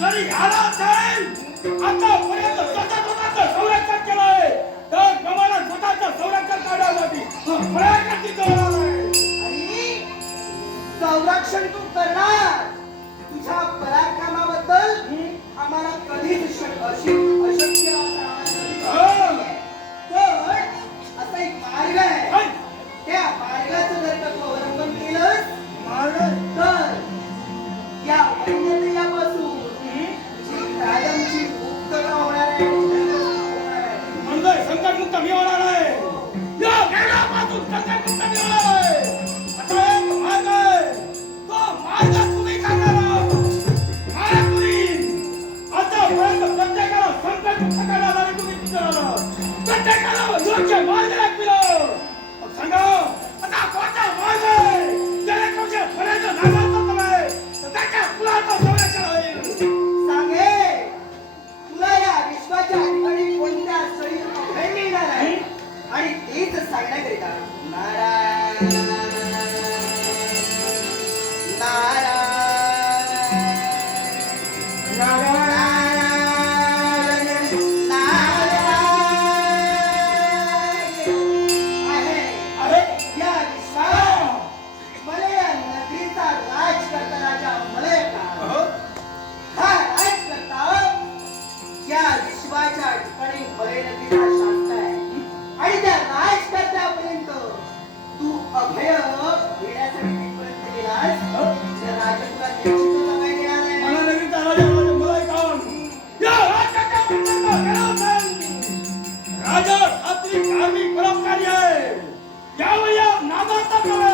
तरी झाला असेल आतापर्यंत स्वतः स्वतःच संरक्षण केलं तर गव्हाला स्वतःच संरक्षण करण्यासाठी प्रयत्नाची करणार आहे. संरक्षण तू करणार. तुझ्या पराक्रमाबद्दल आम्हाला कधीच अशक्य 何だ? सांगण्याकरिता नारायण ありがと。